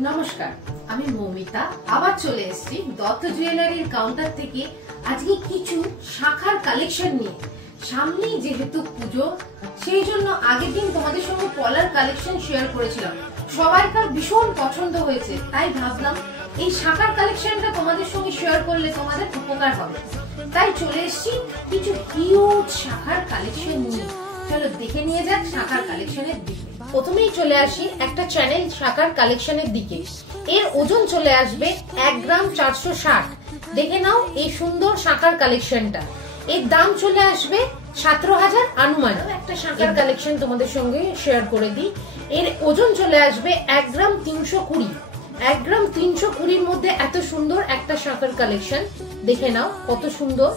নমস্কার, আমি মৌমিতা আবার চলে এসেছি দত্ত জুয়েলারির কাউন্টার থেকে আজকে কিছু শাখার কালেকশন নিয়ে। সামনেই যেহেতু পুজো, সেই জন্য আগের দিন তোমাদের সঙ্গে পলার কালেকশন শেয়ার করেছিলাম। সবাইকার ভীষণ পছন্দ হয়েছে, তাই ভাবলাম এই শাখার কালেকশনটা তোমাদের সঙ্গে শেয়ার করলে তোমাদের উপকার হবে। তাই চলে এসেছি কিছু হিউজ শাখার কালেকশন নিয়ে। চলো দেখে নিয়ে যাক শাখার কালেকশনের দিকে। প্রথমেই চলে আসি একটা চ্যানেল শাখার কালেকশনের দিকে। এর ওজন চলে আসবে 1 গ্রাম 460। দেখে নাও এই সুন্দর শাখার কালেকশনটা। এর দাম চলে আসবে 17,000 আনুমানিক। একটা শাখার কালেকশন তোমাদের সঙ্গে শেয়ার করে দিই। এর ওজন চলে আসবে 1 গ্রাম 320। 1 গ্রাম 320-র মধ্যে এত সুন্দর একটা শাখার কালেকশন। দেখে নাও কত সুন্দর।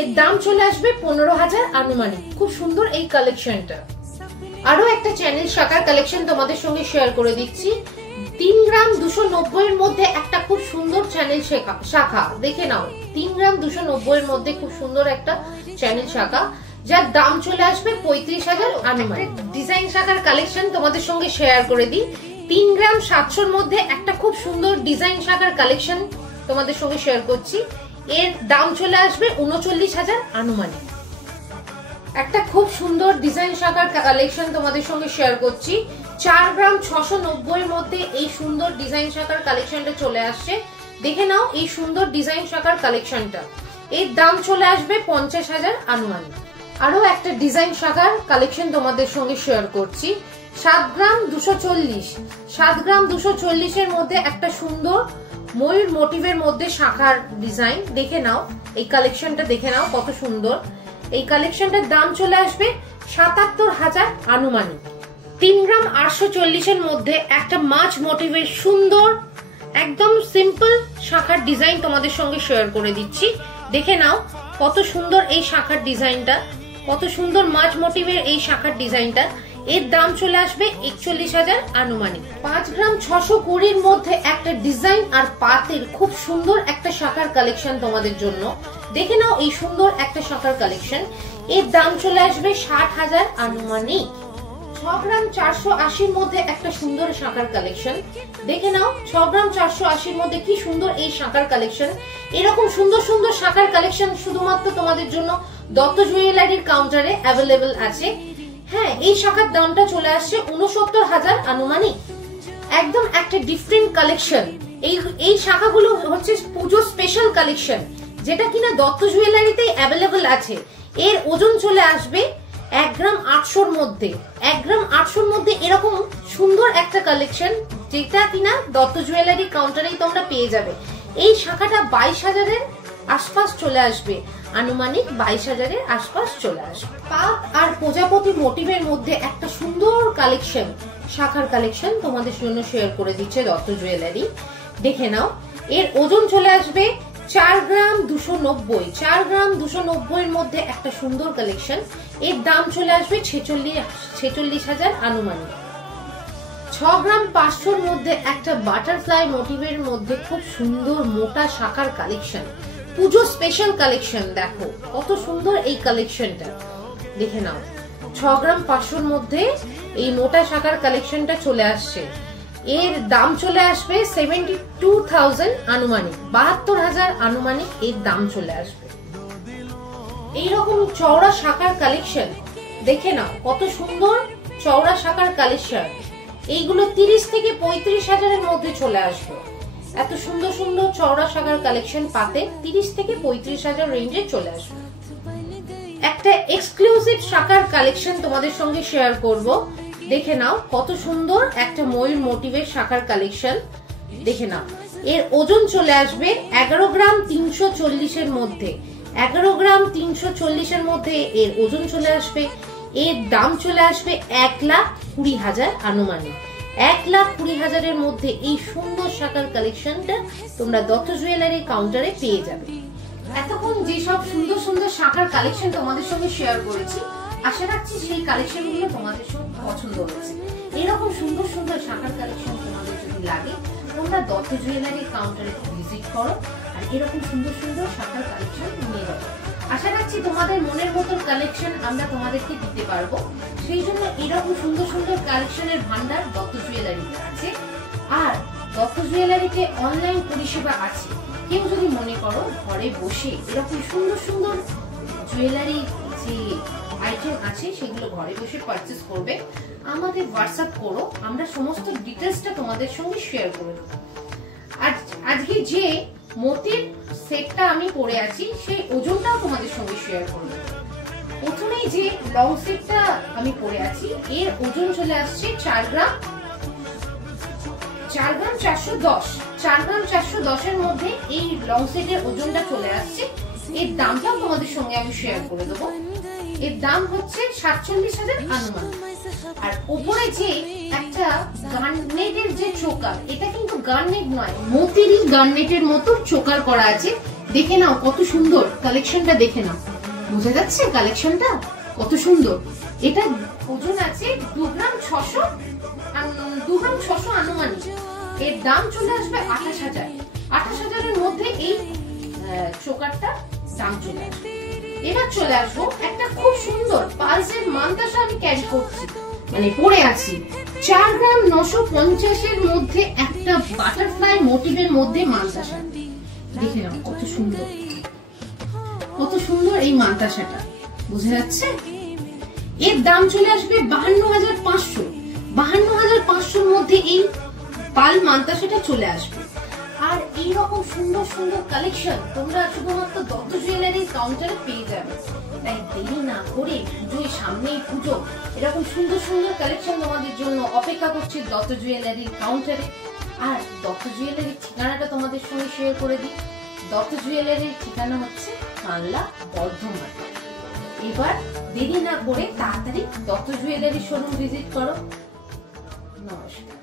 এর দাম চলে আসবে 15,000 আনুমানিক। খুব সুন্দর এই কালেকশনটা। আরো একটা চ্যানেল শাখার কালেকশন তোমাদের সঙ্গে শেয়ার করে দিচ্ছি। 3 গ্রাম 290-এর মধ্যে একটা খুব সুন্দর চ্যানেল শাখা। দেখে নাও 3 গ্রাম 290-এর মধ্যে খুব সুন্দর একটা চ্যানেল শাখা, যার দাম চলে আসবে 35,000 আনুমানিক। ডিজাইন শাখার কালেকশন তোমাদের সঙ্গে শেয়ার করে দিই। 3 গ্রাম 700-র মধ্যে একটা খুব সুন্দর ডিজাইন শাখার কালেকশন তোমাদের সঙ্গে শেয়ার করছি। এর দাম চলে আসবে 39,000 আনুমানিক। একটা খুব সুন্দর ডিজাইন শাখার কালেকশন তোমাদের সঙ্গে শেয়ার করছি। 4 গ্রাম 690-এর মধ্যে এই সুন্দর ডিজাইন শাখার কালেকশনটা চলে আসছে। দেখে নাও এই সুন্দর ডিজাইন শাখার কালেকশনটা। এর দাম চলে আসবে 50,000 আনুমানিক। আরো একটা ডিজাইন শাখার কালেকশন তোমাদের সঙ্গে শেয়ার করছি। 7 গ্রাম 240। 7 গ্রাম 240-এর মধ্যে একটা সুন্দর ময়ূর মোটিভের মধ্যে শাখার ডিজাইন। দেখে নাও এই কালেকশনটা, দেখে নাও কত সুন্দর। এই কালেকশনটার দাম চলে আসবে 77,000 আনুমানিক। 3 গ্রাম 840-এর মধ্যে একটা মাছ মোটিভের সুন্দর একদম সিম্পল শাখার ডিজাইন তোমাদের সঙ্গে শেয়ার করে দিচ্ছি। দেখে নাও কত সুন্দর এই শাখার ডিজাইনটা, কত সুন্দর মাছ মোটিভের এই শাখার ডিজাইনটা। এর দাম চলে আসবে 41,000 আনুমানিক। 5 গ্রাম 620-এর মধ্যে একটা ডিজাইন আর পাতের খুব সুন্দর একটা শাখার কালেকশন তোমাদের জন্য। দেখে নাও এই সুন্দর একটা শাখার কালেকশন। এর দাম চলে আসবে 60,000 আনুমানিক। 6 গ্রাম 480-র মধ্যে একটা সুন্দর শাখার কালেকশন। দেখে নাও 6 গ্রাম 480-র মধ্যে কি সুন্দর এই শাখার কালেকশন। এরকম সুন্দর সুন্দর শাখার কালেকশন শুধুমাত্র তোমাদের জন্য দত্ত জুয়েলারির কাউন্টারে অ্যাভেলেবেল আছে। হ্যাঁ, এই শাখার দামটা চলে আসছে 69,000 আনুমানিক। একদম একটা ডিফারেন্ট কালেকশন। এই শাখাগুলো হচ্ছে পুজো স্পেশাল কালেকশন, যেটা কিনা দত্ত জুয়েলারিতে অ্যাভেলেবেল আছে। এর ওজন চলে আসবে 1 গ্রাম 800-র মধ্যে। 1 গ্রাম 800-র মধ্যে এরকম সুন্দর একটা কালেকশন, যেটা কিনা দত্ত জুয়েলারি কাউন্টারেই তোমরা পেয়ে যাবে। এই শাখাটা 22,000-এর আশপাশ চলে আসবে আনুমানিক। 22,000-এর আশপাশ চলে আসবে। পাত আর প্রজাপতি মোটিভের মধ্যে একটা সুন্দর কালেকশন, শাখার কালেকশন তোমাদের জন্য শেয়ার করে দিচ্ছে দত্ত জুয়েলারি। দেখে নাও এর ওজন চলে আসবে 4 গ্রাম 290। 4 গ্রাম 290-এর মধ্যে একটা সুন্দর কালেকশন। এর দাম চলে আসবে 46,000 আনুমানিক। 6 গ্রাম 500-র মধ্যে একটা বাটারফ্লাই মোটিভের মধ্যে খুব সুন্দর মোটা শাখার কালেকশন, পুজো স্পেশাল কালেকশন। দেখো কত সুন্দর এই কালেকশনটা। দেখে নাও 6 গ্রাম 500-র মধ্যে এই মোটা শাখার কালেকশনটা চলে আসছে। এর দাম চলে আসবে 72,000 আনুমানিক। 72,000 আনুমানিক এর দাম চলে আসবে। এইরকম চওড়া শাখার কালেকশন দেখে নাও কত সুন্দর চওড়া শাখার কালেকশন। এইগুলো 30 থেকে 35,000-এর মধ্যে চলে আসবে। এত সুন্দর সুন্দর চওড়া শাখার কালেকশন পাতে 30 থেকে 35,000 রেঞ্জে চলে আসবে। একটা এক্সক্লুসিভ শাখার কালেকশন তোমাদের সঙ্গে শেয়ার করব। দেখে নাও কত সুন্দর একটা ময়ূর মোটিভের শাখার কালেকশন। দেখে নাও এর ওজন চলে আসবে 11 গ্রাম 340-এর মধ্যে। 11 গ্রাম 340-এর মধ্যে এর ওজন চলে আসবে। এর দাম চলে আসবে 1,20,000 আনুমানিক। 1,20,000-এর মধ্যে এই সুন্দর শাখার কালেকশনটা তোমরা দত্ত জুয়েলারি কাউন্টারে পেয়ে যাবে। এতক্ষণ যেসব সুন্দর সুন্দর শাখার কালেকশন তোমাদের সঙ্গে শেয়ার করেছি, আশা রাখছি সেই কালেকশনগুলো তোমাদের সঙ্গে পছন্দ হয়েছে। এরকম সুন্দর সুন্দর শাখার কালেকশন তোমাদের যদি লাগে, তোমরা দত্ত জুয়েলারি কাউন্টারে ভিজিট করো আর এরকম সুন্দর সুন্দর শাখার কালেকশন নিয়ে যাবে। আশা রাখছি তোমাদের মনের মতন কালেকশন আমরা তোমাদেরকে দিতে পারবো। সেই জন্য এরকম সুন্দর সুন্দর কালেকশনের ভান্ডার দত্ত জুয়েলারিতে আছে। আর দত্ত জুয়েলারিতে অনলাইন পরিষেবা আছে। কেউ যদি মনে করো ঘরে বসে এরকম সুন্দর সুন্দর জুয়েলারি যে আইটেম আছে সেগুলো ঘরে বসে পারচেস করবে, আমাদের হোয়াটসঅ্যাপ করো, আমরা সমস্ত ডিটেলসটা তোমাদের সঙ্গে শেয়ার করে দেবো। আজকে যে মোতির সেটটা আমি পরে আছি সেই ওজনটাও তোমাদের সঙ্গে শেয়ার করে দেবো। প্রথমেই যে লং সেটটা আমি পরে আছি এর ওজন চলে আসছে 4 গ্রাম 410। 4 গ্রাম 410 এর মধ্যে এই লং সেটের ওজনটা চলে আসছে। এর দামটাও তোমাদের সঙ্গে আমি শেয়ার করে দেবো। এর দাম হচ্ছে 47,000 আনুমান। আর উপরে যে একটা গার্নেটের যে চোকার, এটা কিন্তু গার্নেট নয়, মোতিরই গার্নেটের মতো চোকার করা আছে। দেখে নাও কত সুন্দর কালেকশনটা, দেখে নাও, বোঝা যাচ্ছে কালেকশনটা কত সুন্দর। এটা ওজন আছে 2 গ্রাম 600 আনুমানিক। এর দাম চলে আসবে 28,000। 28,000 এর মধ্যে এই চোকারটা দাম চলে আসবে। এবার চলে আসবো একটা খুব সুন্দর পালসের মানতাসা আমি ক্যারি করছি, মানে পরে আছি। 4 গ্রাম 950 এর মধ্যে একটা বাটারফ্লাই মোটিভের মধ্যে মানতাসা। দেখে নাও কত সুন্দর, কত সুন্দর এই মানতাসাটা, বুঝা যাচ্ছে? এর দাম চলে আসবে 52,500। 52,500 এর মধ্যে এই পাল মানতাসাটা চলে আসবে। আর এইরকম সুন্দর সুন্দর কালেকশন তোমরা শুধুমাত্র দত্ত জুয়েলারির কাউন্টারে পেয়ে যাবে। তাই দেরি না করে, পুজোর সামনেই পুজো, এরকম সুন্দর সুন্দর কালেকশন তোমাদের জন্য অপেক্ষা করছে দত্ত জুয়েলারির কাউন্টারে। আর দত্ত জুয়েলারির ঠিকানাটা তোমাদের সঙ্গে শেয়ার করে দিই। দত্ত জুয়েলারির ঠিকানা হচ্ছে কানলা, বর্ধমান। এবার দেরি না করে তাড়াতাড়ি দত্ত জুয়েলারির শোরুম ভিজিট করো। নমস্কার।